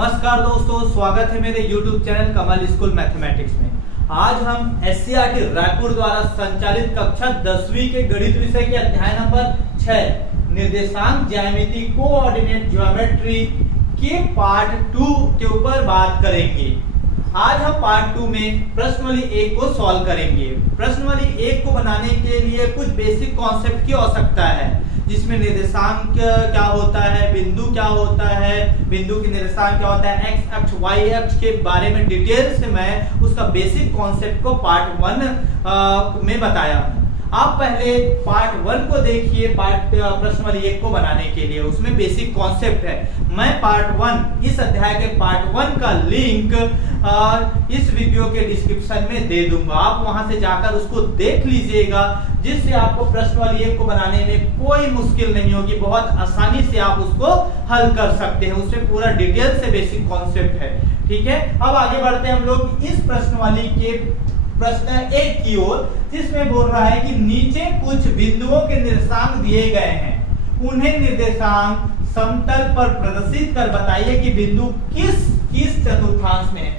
नमस्कार दोस्तों, स्वागत है मेरे YouTube चैनल कमल स्कूल मैथमेटिक्स में। आज हम एससीईआरटी रायपुर द्वारा संचालित कक्षा 10वीं के गणित विषय के अध्याय नंबर 6 निर्देशांक ज्यामिति कोऑर्डिनेट ज्योमेट्री के पार्ट 2 के ऊपर बात करेंगे। आज हम पार्ट 2 में प्रश्नावली 1 को सॉल्व करेंगे। प्रश्नावली 1 को बनाने के लिए कुछ बेसिक कॉन्सेप्ट की आवश्यकता है, जिसमें निर्देशांक क्या होता है, बिंदु क्या होता है, बिंदु की निर्देशांक क्या होता है, एक्स अक्ष वाई अक्ष के बारे में डिटेल से मैं उसका बेसिक कॉन्सेप्ट को पार्ट 1 में बताया। आप पहले पार्ट 1 को देखिए, प्रश्नावली 1 को बनाने के लिए उसमें बेसिक कॉन्सेप्ट है। मैं पार्ट 1 इस अध्याय के पार्ट 1 का लिंक इस वीडियो के डिस्क्रिप्शन में दे दूंगा, आप वहां से जाकर उसको देख लीजिएगा, जिससे आपको प्रश्नावली 1 को बनाने में कोई मुश्किल नहीं होगी। बहुत आसानी से आप उसको हल कर सकते हैं, उसमें पूरा डिटेल से बेसिक कॉन्सेप्ट है। ठीक है, अब आगे बढ़ते हैं हम लोग इस प्रश्नावली के प्रश्न 1 की ओर, जिसमें बोल रहा है कि नीचे कुछ बिंदुओं के निर्देशांक दिए गए हैं, उन्हें निर्देशांक समतल पर प्रदर्शित कर बताइए कि बिंदु किस चतुर्थांश में है।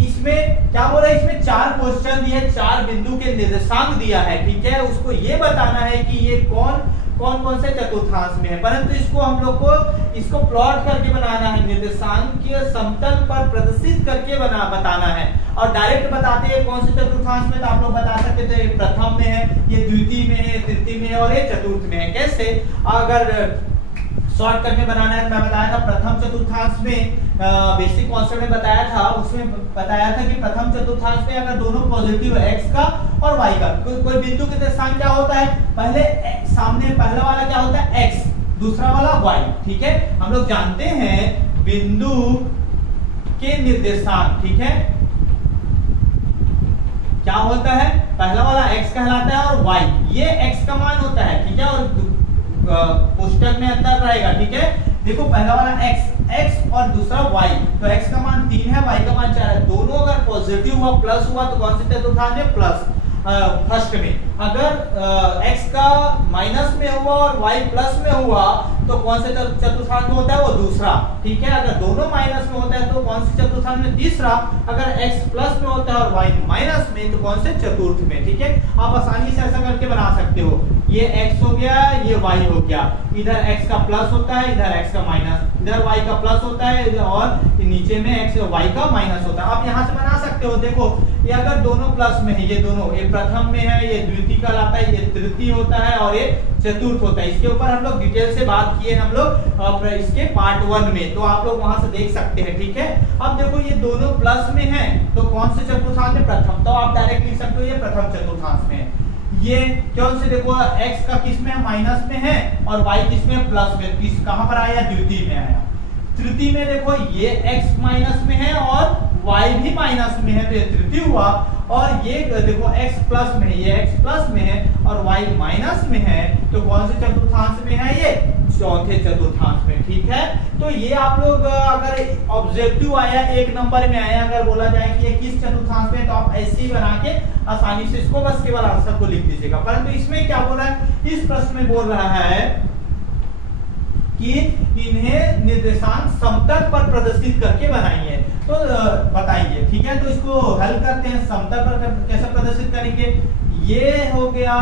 इसमें क्या बोला है, इसमें 4 क्वेश्चन दिए, 4 बिंदु के निर्देशांक दिया है। ठीक है, उसको ये बताना है कि ये कौन से चतुर्थांश में है, परंतु इसको हम लोग को इसको प्लॉट करके बनाना है, निर्देशांक समतल पर प्रदर्शित करके बताना है। और डायरेक्ट बताते हैं कौन से चतुर्थांश में, तो आप लोग बता सकते थे प्रथम में है, ये द्वितीय में है, तृतीय में है और ये चतुर्थ में है। कैसे, अगर शॉर्ट करके बनाना है, मैं बताया था प्रथम चतुर्थांश में बेसिक कॉन्सेप्ट में बताया था, उसमें बताया था कि प्रथम चतुर्थांश में अगर दोनों पॉजिटिव है, x का और y का, कोई बिंदु के निर्देशांक क्या होता है, पहला वाला क्या होता है x, दूसरा वाला y। ठीक है, हम लोग जानते हैं बिंदु के निर्देशांक, ठीक है, क्या होता है, पहला वाला x कहलाता है और y ये x का मान होता है। ठीक है, और पुस्तक में अंतर रहेगा। ठीक है, देखो पहला वाला x और दूसरा y, तो x का मान 3 है, y का मान 4 है। दोनों अगर पॉजिटिव हुआ, प्लस हुआ, तो कौन से चतुर्थांश में, प्लस फर्स्ट में। अगर x का माइनस में हुआ और y प्लस में हुआ, तो कौन से चतुर्थांश में होता है, वो दूसरा। ठीक है, अगर दोनों माइनस में होता है तो कौन से चतुर्थांश में, तीसरा। अगर x प्लस में होता है और y माइनस में, तो कौन से, चतुर्थ में। ठीक है, आप आसानी से ऐसा करके बना सकते हो, ये x हो गया, ये y हो गया, इधर x का प्लस होता है, इधर x का माइनस, इधर y का प्लस होता है और नीचे में x y का माइनस होता है। आप यहाँ से बना सकते हो, देखो ये अगर दोनों प्लस में है, ये दोनों, ये प्रथम में है, ये द्वितीय कहलाता है, ये तृतीय होता है और ये चतुर्थ होता है। इसके ऊपर हम लोग डिटेल से बात किए हम लोग इसके पार्ट 1 में, तो आप लोग वहां से देख सकते हैं। ठीक है, अब देखो ये दोनों प्लस में है, तो कौन से चतुर्थांश में, प्रथम, तो आप डायरेक्ट लिख सकते हो ये प्रथम चतुर्थांश में है। ये कौन से, देखो x का किस में है, माइनस में है, और y किस में, प्लस में, किस कहां पर आया, द्वितीय में आया। तृतीय में देखो ये x माइनस में है और y भी माइनस में है, तो ये तृतीय हुआ। और ये देखो x प्लस में है, ये x प्लस में है और y माइनस में है, तो कौन से चतुर्थांश में है, ये चौथे चतुर्थांश में। ठीक है, तो ये आप लोग अगर ऑब्जेक्टिव आया, 1 नंबर में आया, अगर बोला जाए कि ये किस चतुर्थांश में, तो आप ऐसे ही बना के आसानी से इसको बस केवल आंसर को लिख दीजिएगा। परंतु इसमें क्या बोल रहा है, इस प्रश्न में बोल रहा है कि इन्हें निर्देशांक समतल पर प्रदर्शित करके बनाइए, तो बताइए। ठीक है, तो इसको हल करते हैं। समतल पर कैसे प्रदर्शित करेंगे, ये हो गया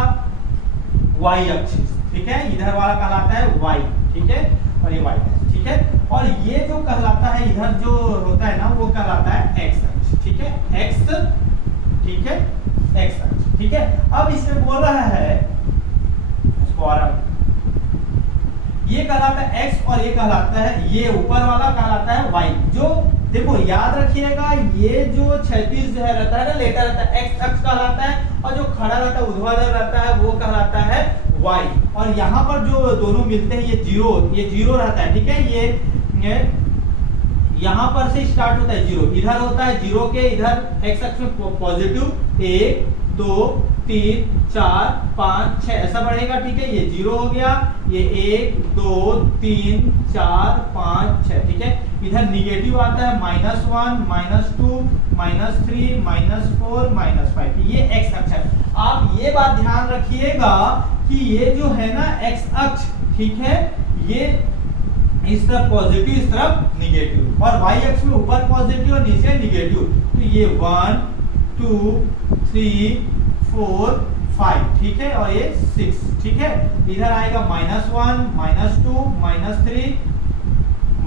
y अक्ष, ठीक है, इधर वाला कहलाता है y, ठीक है, और ये y है। ठीक है, और ये जो कहलाता है, इधर जो होता है ना, वो कहलाता है x अक्ष। ठीक है, x, ठीक है, x अक्ष। ठीक है, अब इसमें बोल रहा है इसको, और ये कहलाता है x और ये कहलाता है, ये ऊपर वाला कहलाता है y। जो देखो याद रखिएगा, ये जो क्षैतिज जो है रहता है ना, लेटा रहता है, x अक्ष कहलाता है, और जो खड़ा रहता है, ऊर्ध्वाधर रहता है, वो कहलाता है y। और यहाँ पर जो दोनों मिलते हैं, ये जीरो रहता है। ठीक है, ये यहाँ पर से स्टार्ट होता है जीरो, इधर होता है जीरो के, इधर x अक्ष में पॉजिटिव 1 2 3 4 5 6 ऐसा बढ़ेगा। ठीक है, ये 0 हो गया, ये 1 2 3 4 5 6। ठीक है, इधर निगेटिव आता है, -1 -2 -3 -4 -5, ये x अक्ष है। आप ये बात ध्यान रखिएगा कि ये जो है ना x अक्ष, ठीक है, ये इस तरफ पॉजिटिव, इस तरफ निगेटिव, और वाई अक्ष में ऊपर पॉजिटिव और नीचे निगेटिव। तो ये 1 2 3 4 5, ठीक है, और ये 6, ठीक है। इधर आएगा -1 -2 -3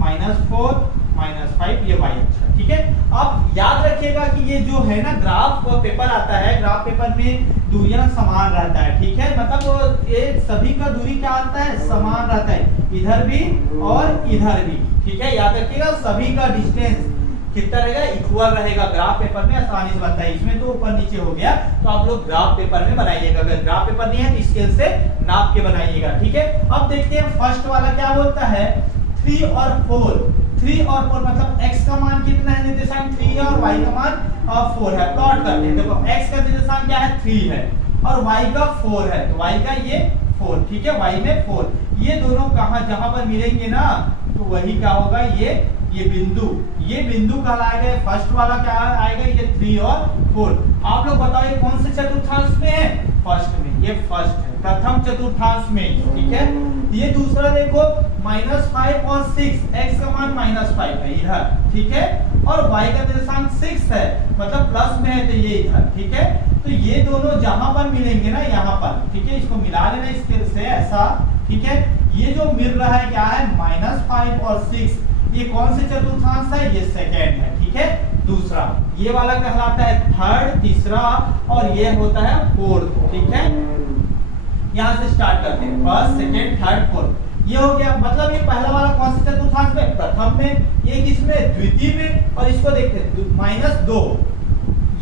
-4 -5, ये वाई अक्ष, ठीक है। अब याद रखिएगा कि ये जो है ना ग्राफ पेपर आता है, ग्राफ पेपर में दूरियां समान रहता है, ठीक है, मतलब ये सभी का दूरी क्या आता है, समान रहता है, इधर भी और इधर भी, ठीक है। याद रखिएगा सभी का डिस्टेंस कितना रहेगा, इक्वल रहेगा। ग्राफ पेपर में आसानी से बनता है, इसमें तो ऊपर नीचे हो गया, तो आप लोग ग्राफ पेपर में बनाइएगा। अगर ग्राफ पेपर नहीं है तो स्केल से नाप के बनाइएगा, ठीक है। अब देखते हैं फर्स्ट वाला क्या बोलता है, 3 और 4, 3 और 4 मतलब x का मान कितना है, निर्देशांक 3 है और y का मान 4 है। प्लॉट करते हैं, देखो x का निर्देशांक क्या है, 3 है और y का 4 है, तो y का ये 4, ठीक है, y में 4, ये दोनों कहां जहां पर मिलेंगे ना, तो वही क्या होगा, ये बिंदु कहलाएगा। फर्स्ट वाला क्या आएगा, ये 3 और 4। आप लोग बताओ ये कौन से चतुर्थांश में है, फर्स्ट में, ये फर्स्ट है, प्रथम चतुर्थांश में, ठीक है। ये दूसरा देखो -5 और 6, x का मान -5 है इधर, ठीक है, और y का निर्देशांक 6 है, मतलब प्लस में है, तो ये इधर, ठीक है। तो ये दोनों जहां पर मिलेंगे ना, यहाँ पर, ठीक है, इसको मिला लेना इसके से ऐसा, ठीक है। ये जो मिल रहा है क्या है, -5 और 6, ये कौन से चतुर्थांश है, ये सेकेंड है, ठीक है। दूसरा ये वाला कहलाता है थर्ड, तीसरा, और ये होता है फोर्थ, ठीक है। यहां से स्टार्ट करते हैं, फर्स्ट सेकेंड थर्ड फोर्थ, ये हो गया। मतलब ये पहला वाला कौन से चतुर्थांश में, प्रथम में, ये किसमें, द्वितीय में, और इसको देखते हैं -2,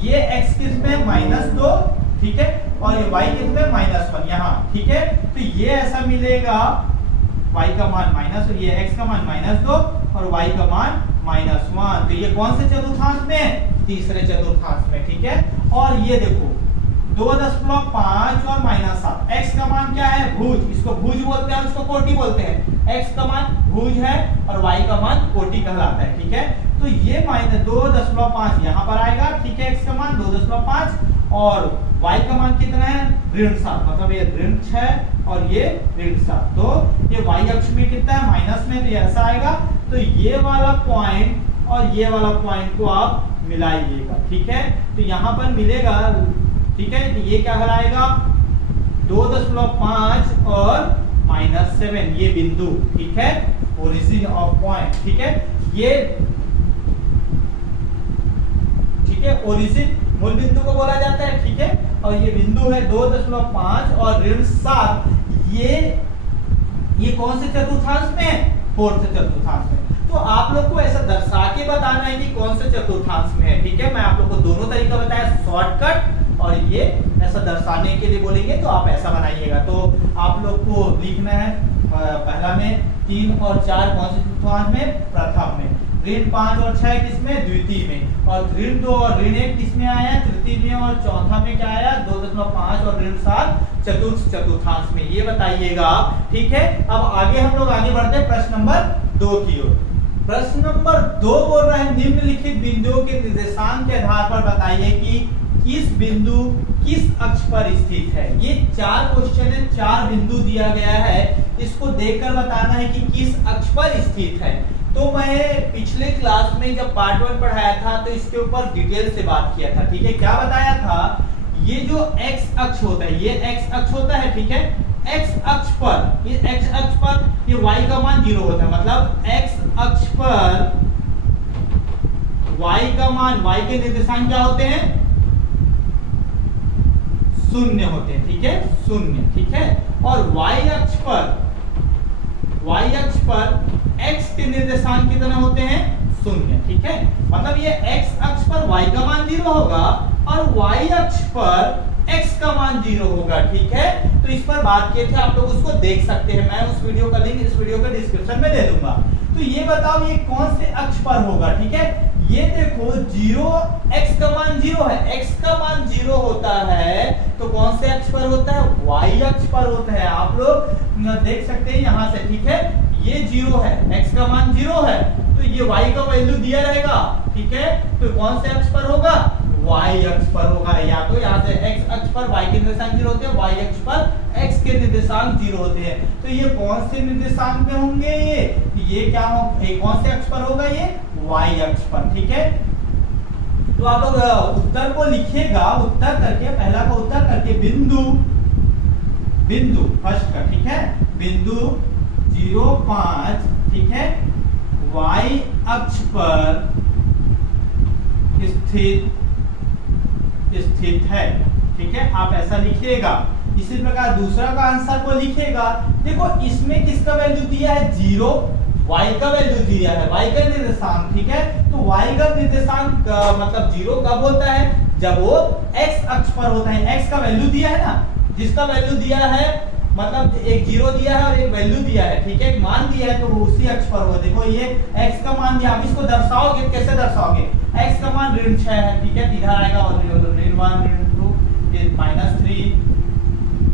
ये x किसमें, -2, ठीक है, और ये y किसमें, -1 यहाँ, ठीक है। तो ये ऐसा मिलेगा, y का मान माइनस, ये x का मान -2 और y का मान -1, तो ये कौन से चतुर्थांश में है, तीसरे चतुर्थांश में, ठीक है। और ये देखो 2.5 और -7, x का मान क्या है, भुज, इसको भुज बोलते हैं, इसको कोटि बोलते हैं। x का मान भुज है और y का मान कोटि कहलाता है, ठीक है। तो ये -2.5 यहाँ पर आएगा, ठीक है, x का मान 2.5 और y का मान कितना है, ऋण 7, मतलब ये ऋण 6 और ये ऋण 7, तो ये y अक्ष में कितना है, माइनस में, तो ये ऐसा आएगा। तो ये वाला पॉइंट और ये वाला पॉइंट को आप मिलाइएगा, ठीक है। तो यहाँ पर मिलेगा, ठीक है, तो ये क्या कहलाएगा, 2.5 और -7, ये बिंदु, ठीक है, ओरिजिन ऑफ पॉइंट, ठीक है, ये, ठीक है, ओरिजिन मूल बिंदु को बोला जाता है, ठीक है। और ये बिंदु है 2.5 और ऋण 7, ये कौन से चतुर्थांश में है, फोर्थ चतुर्थांश में। तो आप लोग को ऐसा दर्शा के बताना है कि कौन से चतुर्थांश में है, ठीक है। मैं आप लोग को दोनों तरीका बताया, शॉर्टकट और ये ऐसा दर्शाने के लिए बोलेंगे तो आप ऐसा बनाइएगा। तो आप लोग को लिखना है पहला में 3 और 4 कौन से चतुर्थांश में, प्रथम में, ऋण 5 और 6 किसमें, द्वितीय में, और ऋण 2 और ऋण 1 किसमें आया, तृतीय में, और चौथा में क्या आया, 2.5 और ऋण 7 चतुर्थ चतुर्थांश में, ये बताइएगा, ठीक है। अब आगे हम लोग आगे बढ़ते हैं प्रश्न नंबर 2 की ओर। प्रश्न नंबर 2 बोल रहा है, निम्नलिखित बिंदुओं के निर्देशांक के आधार पर बताइए कि किस बिंदु किस अक्ष पर स्थित है। ये 4 क्वेश्चन है, 4 बिंदु दिया गया है, इसको देखकर बताना है कि किस अक्ष पर स्थित है। तो मैं पिछले क्लास में जब पार्ट 1 पढ़ाया था तो इसके ऊपर डिटेल से बात किया था, ठीक है। क्या बताया था, ये जो x अक्ष होता है, ये x अक्ष होता है, ठीक है, x अक्ष पर, ये x अक्ष पर ये y का मान 0 होता है, मतलब x अक्ष पर y का मान, y के निर्देशांक क्या होते हैं, 0 होते हैं, ठीक है, 0, ठीक है। और y अक्ष पर x के निर्देशांक कितने होते हैं, 0, ठीक है। मतलब ये x अक्ष पर y का मान 0 होगा और y अक्ष पर x का मान 0 होगा, ठीक है। तो इस पर बात किए थे, आप लोग उसको देख सकते हैं, मैं उस वीडियो का लिंक इस वीडियो के डिस्क्रिप्शन में दे दूंगा। तो ये बताओ ये कौन से अक्ष पर होगा, ठीक है। ये देखो 0, x का मान 0 है, x का मान 0 होता है तो कौन से अक्ष पर होता है, y अक्ष पर होता है। आप लोग देख सकते हैं यहां से, ठीक है, ये 0 है, x का मान 0 है, तो ये y का वैल्यू दिया रहेगा, ठीक है। तो कौन से अक्ष पर होगा, y अक्ष पर होगा। या तो यहाँ से x अक्ष पर y के निर्देशांक 0 होते हैं, y अक्ष पर x के निर्देशांक 0 होते हैं। तो ये कौन से निर्देशांक में होंगे? ये क्या हो, कौन से अक्ष पर होगा? ये y अक्ष पर। ठीक है, तो आप लोग उत्तर को लिखिएगा, उत्तर करके पहला का उत्तर करके बिंदु फर्स्ट का, ठीक है, बिंदु 0,5, ठीक है, y अक्ष पर स्थित है। ठीक है, आप ऐसा लिखिएगा। इसी प्रकार दूसरा का आंसर को लिखिएगा। देखो इसमें किसका वैल्यू दिया है? 0, y का वैल्यू दिया है, y का निर्देशांक। ठीक है, तो y का निर्देशांक मतलब 0 कब होता है? जब वो x अक्ष पर होता है। x का वैल्यू दिया है ना, जिसका वैल्यू दिया है मतलब एक 0 दिया है और एक वैल्यू दिया है। ठीक है, एक मान दिया है तो वो उसी अक्ष पर होगा। देखो ये x का मान दिया, आप इसको दर्शाओगे, कैसे दर्शाओगे? x का मान ऋण 6 है। ठीक है, इधर आएगा और ऋण 1, ऋण 2, ये -3,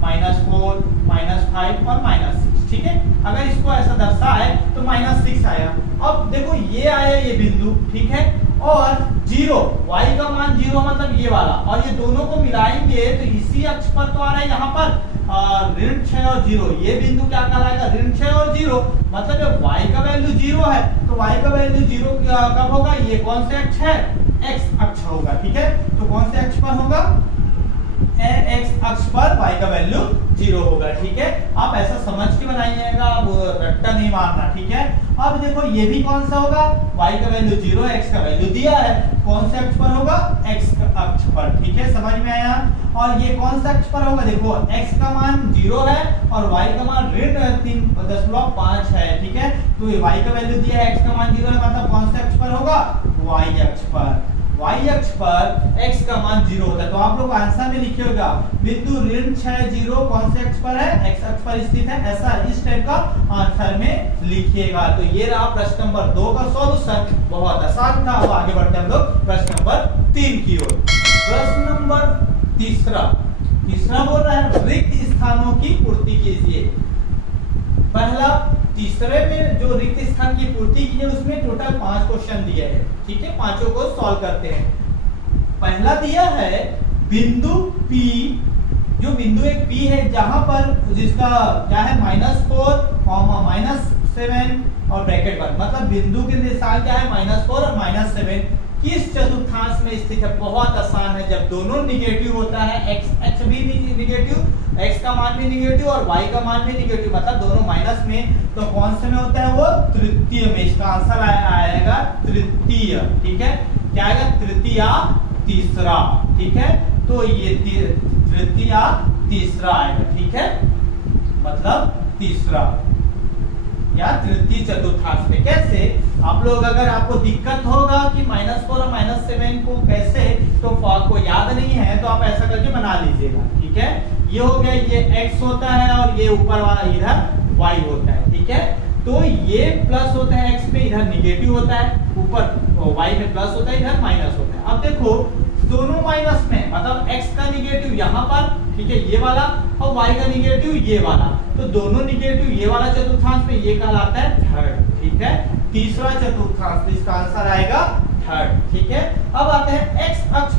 -4, -5 और -6। ठीक है, अगर इसको ऐसा दर्शाए तो -6 आया। अब देखो ये आया ये बिंदु, ठीक है, और 0, y का मान 0 मतलब ये वाला, और ये दोनों को मिलाएंगे तो इसी अक्ष पर तो आ रहा है यहाँ पर ऋण 6 और 0। ये बिंदु क्या कहलाएगा? ऋण 6 और 0, मतलब जब y का वैल्यू 0 है तो y का वैल्यू 0 कब होगा? ये कौन से अक्ष है? x अक्ष होगा। ठीक है, तो कौन से अक्ष पर होगा? x अक्ष पर y का वैल्यू 0 होगा। ठीक है, आप ऐसा समझ के बनाइएगा, वो रट्टा नहीं मारना। ठीक है, अब देखो ये भी कौन सा होगा? y का वैल्यू 0 है, x का वैल्यू दिया है, कौन से अक्ष पर होगा? x अक्ष पर। ठीक है, समझ में आया? और ये कौन सा अक्ष पर होगा? देखो x का मान 0 है और y का मान ऋण 3.5 है। ठीक है, तो y का वैल्यू दिया है, x का मान 0 है, मतलब कौन से अक्ष पर होगा? y अक्ष पर। y अक्ष पर x का मान 0 होता है। तो आप लोग आंसर में लिखिएगा बिंदु ऋण 6, 0 कौन से अक्ष पर है? x अक्ष पर स्थित है। ऐसा इस टाइप का आंसर में लिखिएगा। तो ये रहा प्रश्न नंबर 2 का सॉल्यूशन, बहुत आसान था। अब आगे बढ़ते हैं हम लोग प्रश्न नंबर 3 की ओर। प्रश्न नंबर तीसरा बोल रहा है रिक्त स्थानों की पूर्ति कीजिए। पहला तीसरे में जो रिक्त स्थान की पूर्ति की है उसमें टोटल 5 क्वेश्चन दिए हैं। ठीक है, पांचों को सॉल्व करते हैं। पहला दिया है बिंदु P, जो बिंदु एक P है जहां पर जिसका क्या है -4, -7 और ब्रैकेट 1, मतलब बिंदु के निर्देशांक क्या है? -4 और -7 किस चतुर्थांश में स्थित है? बहुत आसान है, जब दोनों निगेटिव होता है, x भी निगेटिव, x का मान भी निगेटिव और y का मान भी निगेटिव, मतलब दोनों माइनस में, तो कौन से में होता है? वो तृतीय में। इसका आंसर आएगा तृतीय। ठीक है, क्या आएगा? तृतीय तीसरा। ठीक है, तो ये तृतीय तीसरा आएगा। ठीक है, मतलब तीसरा या तृतीय चतुर्थांश में। कैसे? आप लोग अगर आपको दिक्कत होगा कि -4 और -7 को कैसे, तो आपको याद नहीं है तो आप ऐसा करके बना लीजिएगा। ठीक है, ये हो गया, ये x होता है और ये ऊपर वाला इधर y होता है। ठीक है, तो ये प्लस होता है x पे, इधर निगेटिव होता है, ऊपर y में प्लस होता है, इधर माइनस होता है। अब देखो दोनों माइनस में, मतलब x का निगेटिव यहाँ पर, ठीक है, ये वाला, और y का निगेटिव ये वाला, तो दोनों निगेटिव ये वाला चतुर्थांश में, ये कहलाता है थर्ड। ठीक है, तीसरा चतुर्थांश, इसका आंसर आएगा थर्ड। ठीक है, अब आते हैं x अक्ष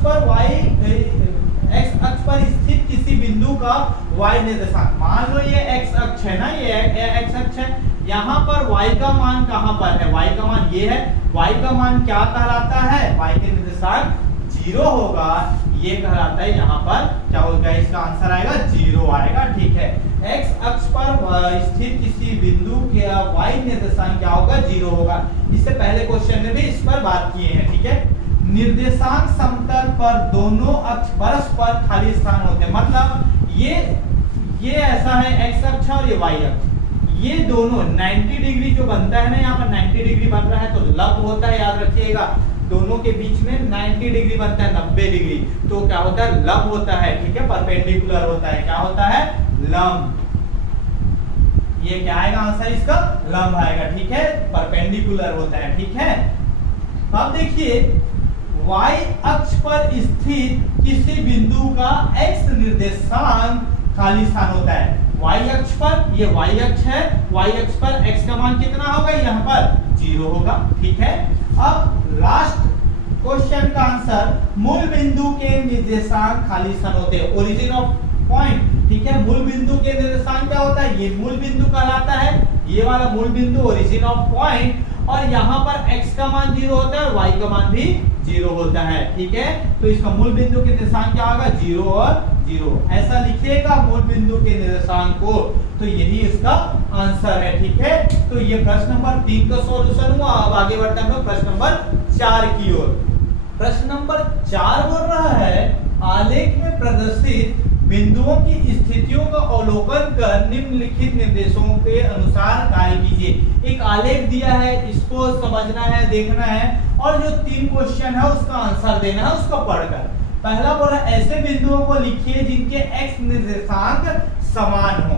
पर स्थित किसी बिंदु का y निर्देशांक। मान लो ये x अक्ष है ना, ये x अक्ष है, यहाँ पर y का मान कहाँ पर है? y का मान ये है, y का मान क्या कहलाता है? y के निर्देशांक 0 होगा, ये कहलाता है यहाँ पर क्या होगा? इसका आंसर आएगा 0 आएगा। ठीक है, x अक्ष पर स्थित किसी बिंदु के y निर्देशांक क्या होगा? 0 होगा। इससे पहले क्वेश्चन में भी इस पर बात किए हैं। ठीक है, निर्देशांक समतल पर दोनों अक्ष परस्पर खाली स्थान होते हैं, मतलब ये ऐसा है x अक्ष और ये y अक्ष, ये दोनों 90 डिग्री जो बनता है ना, यहाँ पर 90 डिग्री बन रहा है तो लंब होता है, याद रखिएगा। दोनों के बीच में 90 डिग्री बनता है, 90 डिग्री, तो क्या होता है? लंब होता है। ठीक है, परपेंडिकुलर होता है। क्या होता है? लंब। ये क्या आएगा आंसर इसका? लंब आएगा। ठीक है, परपेंडिकुलर होता है। ठीक है, अब देखिए y अक्ष पर स्थित किसी बिंदु का x निर्देशांक खाली स्थान होता है। y अक्ष पर, ये y अक्ष है, y अक्ष पर x का मान कितना होगा? यहाँ पर 0 होगा। ठीक है, अब लास्ट क्वेश्चन का आंसर मूल बिंदु के निर्देशांक खाली स्थान होते हैं, ओरिजिन ऑफ पॉइंट। ठीक है, मूल बिंदु के निर्देशांक क्या होता है, ये मूल बिंदु कहलाता है, ये वाला मूल बिंदु ओरिजिन ऑफ पॉइंट। और यहाँ पर x का मान 0 होता है और y का मान भी 0 होता है। ठीक है, तो इसका मूल बिंदु के निर्देशांक क्या होगा, 0 और 0। ऐसा लिखिएगा मूल बिंदु के निर्देशांक को, तो यही इसका आंसर है। ठीक है, तो ये प्रश्न नंबर 3 का सॉल्यूशन हुआ। अब आगे बढ़ते हैं हम लोग प्रश्न नंबर 4 की ओर। प्रश्न नंबर 4 बोल रहा है, आलेख में प्रदर्शित बिंदुओं की स्थितियों का अवलोकन कर निम्नलिखित निर्देशों के अनुसार कार्य कीजिए। एक आलेख दिया है, इसको समझना है, देखना है, और जो 3 क्वेश्चन है उसका आंसर देना है उसको पढ़कर। पहला बोला ऐसे बिंदुओं को लिखिए जिनके x निर्देशांक समान हो।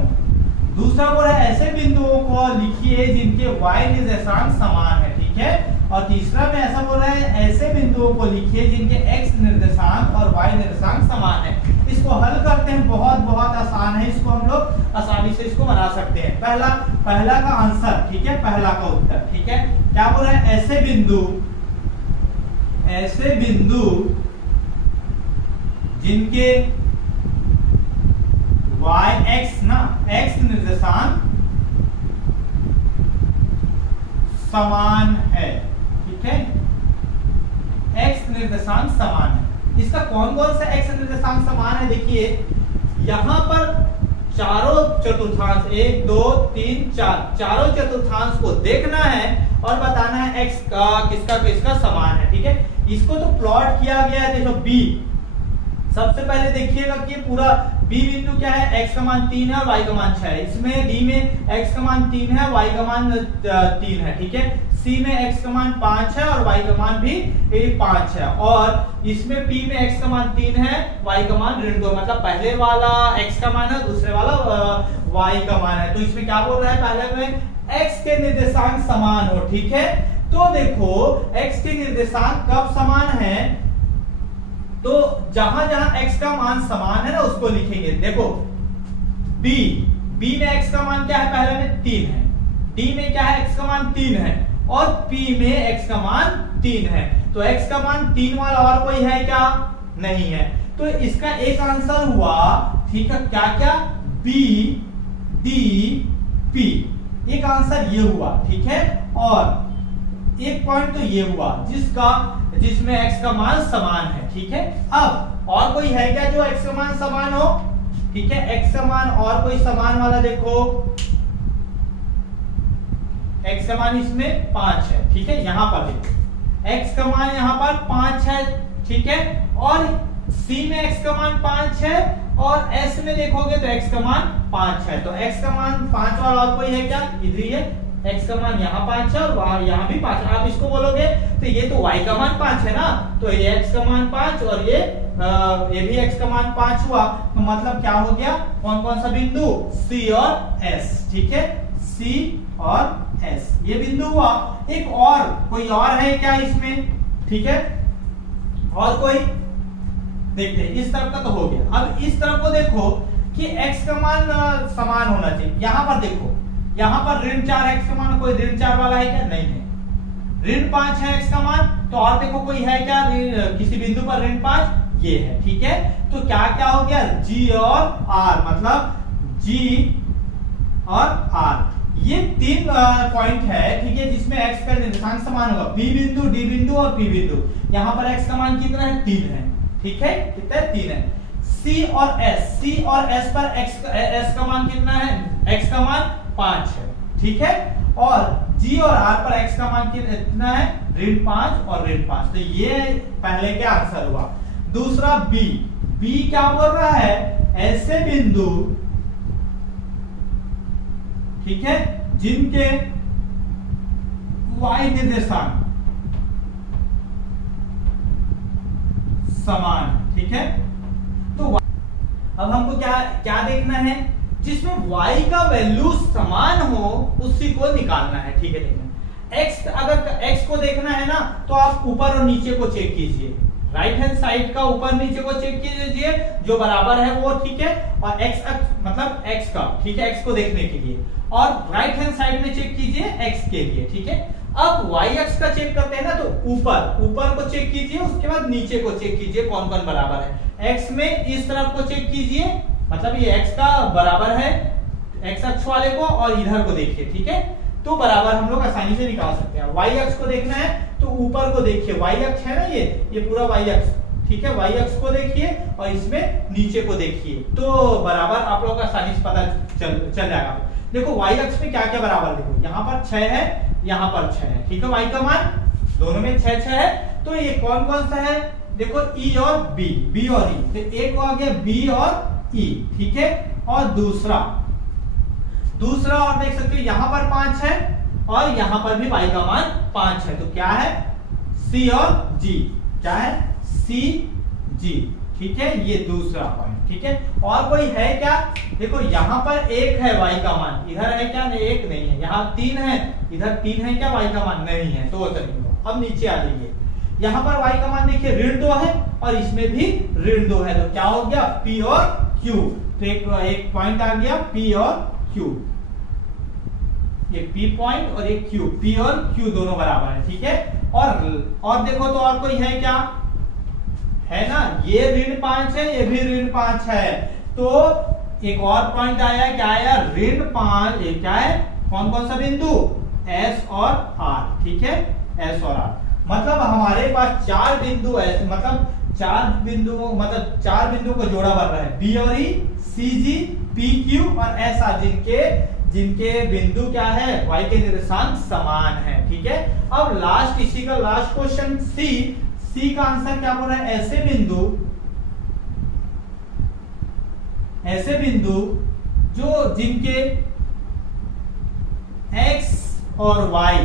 दूसरा बोला ऐसे बिंदुओं को लिखिए जिनके y निर्देशांक समान है। ठीक है, और तीसरा में ऐसा बोल रहा है ऐसे बिंदुओं को लिखिए जिनके x निर्देशांक और y निर्देशांक समान है। इसको हल करते हैं, बहुत आसान है, इसको हम लोग आसानी से इसको बना सकते हैं। पहला का आंसर, ठीक है, पहला का उत्तर। ठीक है, क्या बोल रहा है, ऐसे बिंदु जिनके x निर्देशांक समान है। ठीक है, x निर्देशांक समान है। इसका कौन सा x निर्देशांक समान है, देखिए यहां पर चारों चतुर्थांश 1 2 3 4 चारों चतुर्थांश को देखना है और बताना है x का किसका समान है। ठीक है, इसको तो प्लॉट किया गया है, देखो b। सबसे पहले देखिएगा कि पूरा b बिंदु क्या है, x का मान 3 है और y का मान 6 है। इसमें d में x का मान 3 है, y का मान 3 है। ठीक है, c में x का मान 5 है और y का मान भी 5 है। और इसमें p में x का मान 3 है, y का मान ऋण 2, मतलब पहले वाला x का मान है, दूसरे वाला y का मान है। तो इसमें क्या बोल रहा है, पहले में x के निर्देशांक समान हो। ठीक है, तो देखो x के निर्देशांक कब समान है, तो जहां x का मान समान है ना उसको लिखेंगे। देखो b में x का मान क्या है, पहले में 3 है, d में क्या है, x का मान 3 है, और p में x का मान 3 है। तो x का मान 3 वाला और कोई है क्या, नहीं है। तो इसका एक आंसर हुआ। ठीक है, क्या b d p, एक आंसर ये हुआ। ठीक है, और एक पॉइंट तो ये हुआ जिसमें x का मान समान है। ठीक है, अब और कोई है क्या जो x का मान समान हो। ठीक है, x का मान और कोई समान वाला देखो, x का मान इसमें 5 है। ठीक है, यहां पर देखो x का मान यहां पर 5 है। ठीक है, और c में x का मान 5 है और s में देखोगे तो x का मान 5 है। तो x का मान 5 वाला और कोई है क्या, इधर ही है, x का मान यहाँ 5 है और वहां यहाँ भी 5 है। आप इसको बोलोगे तो ये तो y का मान 5 है ना, तो ये x का मान 5 और ये भी x का मान 5 हुआ। तो मतलब क्या हो गया, कौन सा बिंदु, c और s। ठीक है, c और s ये बिंदु हुआ। एक और कोई और है क्या इसमें। ठीक है, और कोई देखते हैं, इस तरफ का तो हो गया। अब इस तरफ को देखो कि x का मान समान होना चाहिए। यहां पर देखो, यहां पर ऋण 4 x का मान, कोई ऋण 4 वाला है क्या, नहीं है। ऋण 5 है x का मान, तो और देखो कोई है क्या किसी बिंदु पर ऋण 5, ये है। ठीक है, तो क्या हो गया, g और r, मतलब g और r, ये 3 पॉइंट है। ठीक है, जिसमें x का निर्देशांक समान होगा, b बिंदु, d बिंदु और p बिंदु। यहां पर x का मान कितना है, 3 है। ठीक है, कितना है, 3 है। c और s पर s का मान कितना है, x का मान 5 है। ठीक है, और g और r पर x का मान कितना है, ऋण 5 और ऋण 5। तो ये पहले का आंसर हुआ। दूसरा b क्या बोल रहा है, ऐसे बिंदु, ठीक है, जिनके y निर्देशांक समान। ठीक है, तो अब हमको क्या देखना है, जिसमें y का वैल्यू समान हो उसी को निकालना है। ठीक है, देखना x, अगर x को देखना है ना तो आप ऊपर और नीचे को चेक कीजिए, राइट हैंड साइड का ऊपर नीचे को चेक कीजिए, जो बराबर है वो। ठीक है, और x मतलब x का, ठीक है, x को देखने के लिए, और राइट हैंड साइड में चेक कीजिए x के लिए। ठीक है, अब y अक्ष का चेक करते हैं ना, तो ऊपर को चेक कीजिए, उसके बाद नीचे को चेक कीजिए कौन कौन बराबर है। x में इस तरफ को चेक कीजिए, मतलब ये x का बराबर है x अक्ष वाले को, और इधर को देखिए, ठीक है, तो बराबर हम लोग आसानी से निकाल सकते हैं। y अक्ष को देखना है तो ऊपर को देखिए, y अक्ष है ना, ये पूरा y अक्ष, ठीक है, y अक्ष को देखिए और इसमें नीचे को देखिए, तो बराबर आप लोग आसानी से पता चल जाएगा। देखो y अक्ष में क्या क्या बराबर, देखो यहाँ पर 6 है, यहाँ पर 6 है, ठीक है, y का मान दोनों में 6 है, तो ये कौन कौन सा है, देखो e और b और e, तो एक हो गया b और e, ठीक है, और दूसरा और देख सकते हो यहाँ पर 5 है और यहाँ पर भी y का मान 5 है, तो क्या है c और g, क्या है c g, ठीक है, ये दूसरा पॉइंट, ठीक है। और कोई है क्या, देखो यहाँ पर 1 है y का मान, इधर है क्या, नहीं 1 नहीं है, यहाँ 3 है, इधर 3 है क्या, y का मान नहीं है, तो चलिए अब नीचे आ जाइए, यहाँ पर y का मान देखिए ऋण 2 है और इसमें भी ऋण 2 है, तो क्या हो गया p और q, तो एक पॉइंट आ गया p और q, ये p पॉइंट और एक q, p और q दोनों बराबर है, ठीक है। और देखो तो और कोई है क्या, है ना, ये ऋण 5 है, ये भी ऋण 5 है, तो एक और पॉइंट आया, क्या आया, ऋण 5, ये क्या है, कौन कौन सा बिंदु, S और R, ठीक है, S और R, मतलब हमारे पास 4 बिंदु ऐसे, मतलब 4 बिंदु को जोड़ा बन रहा है, B और E, C G, P Q और S R, जिनके बिंदु क्या है, y के निर्देशांक समान है, ठीक है। अब लास्ट, इसी का लास्ट क्वेश्चन C का आंसर क्या बोल रहा है, ऐसे बिंदु जो जिनके x और y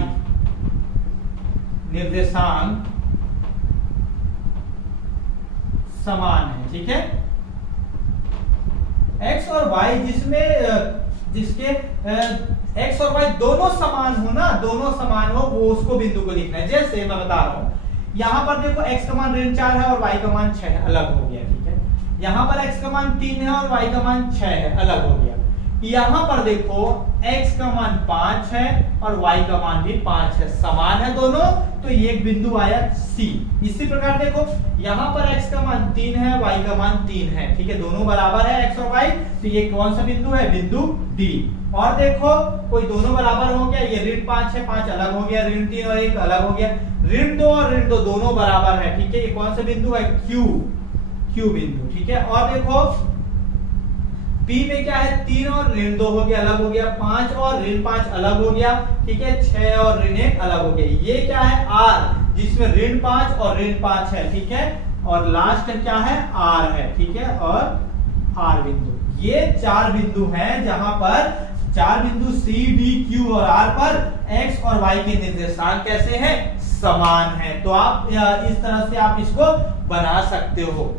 निर्देशांक समान है, ठीक है, x और y जिसके x और y दोनों समान हो ना, दोनों समान हो, वो उसको बिंदु को लिखना है। जैसे मैं बता रहा हूं, यहाँ पर देखो x का मान ऋण 4 है और y का मान 6 है, अलग हो गया, ठीक है। यहाँ पर x का मान 3 है और y का मान 6 है, अलग हो गया। यहाँ पर देखो x का मान 5 है और y का मान भी 5 है, समान है दोनों, तो ये एक बिंदु आया C। इसी प्रकार देखो यहाँ पर x का मान 3 है, y का मान 3 है, ठीक है, दोनों बराबर है x और y, तो ये कौन सा बिंदु है, बिंदु D। और देखो कोई दोनों बराबर हो गया, ये ऋण 5 है, 5 अलग हो गया, ऋण 3 और 1 अलग हो गया, ऋण 2 और ऋण 2 दोनों बराबर है, ठीक है, ये कौन सा बिंदु है, Q बिंदु, ठीक है। और देखो P में क्या है, 3 और ऋण 2 हो गया, अलग हो गया, 5 और ऋण 5 अलग हो गया, ठीक है, 6 और ऋण 1 अलग हो गया। ये क्या है, R, जिसमें ऋण 5 और ऋण 5 है, ठीक है, और लास्ट क्या है, R है, ठीक है, और R बिंदु। ये 4 बिंदु हैं जहां पर 4 बिंदु C, D, Q और R पर x और y के निर्देशांक कैसे हैं, समान है। तो आप इस तरह से आप इसको बना सकते हो।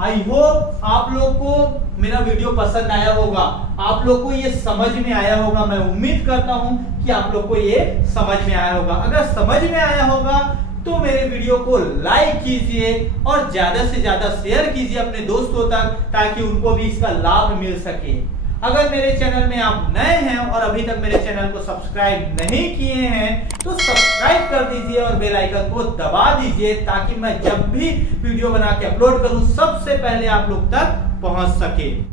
आई होप आप लोग को मेरा वीडियो पसंद आया होगा, आप लोग को ये समझ में आया होगा, मैं उम्मीद करता हूं कि आप लोग को ये समझ में आया होगा। अगर समझ में आया होगा तो मेरे वीडियो को लाइक कीजिए और ज्यादा से ज्यादा शेयर कीजिए अपने दोस्तों तक, ताकि उनको भी इसका लाभ मिल सके। अगर मेरे चैनल में आप नए हैं और अभी तक मेरे चैनल को सब्सक्राइब नहीं किए हैं तो सब्सक्राइब कर दीजिए और बेल आइकन को दबा दीजिए, ताकि मैं जब भी वीडियो बना के अपलोड करूं सबसे पहले आप लोग तक पहुंच सके।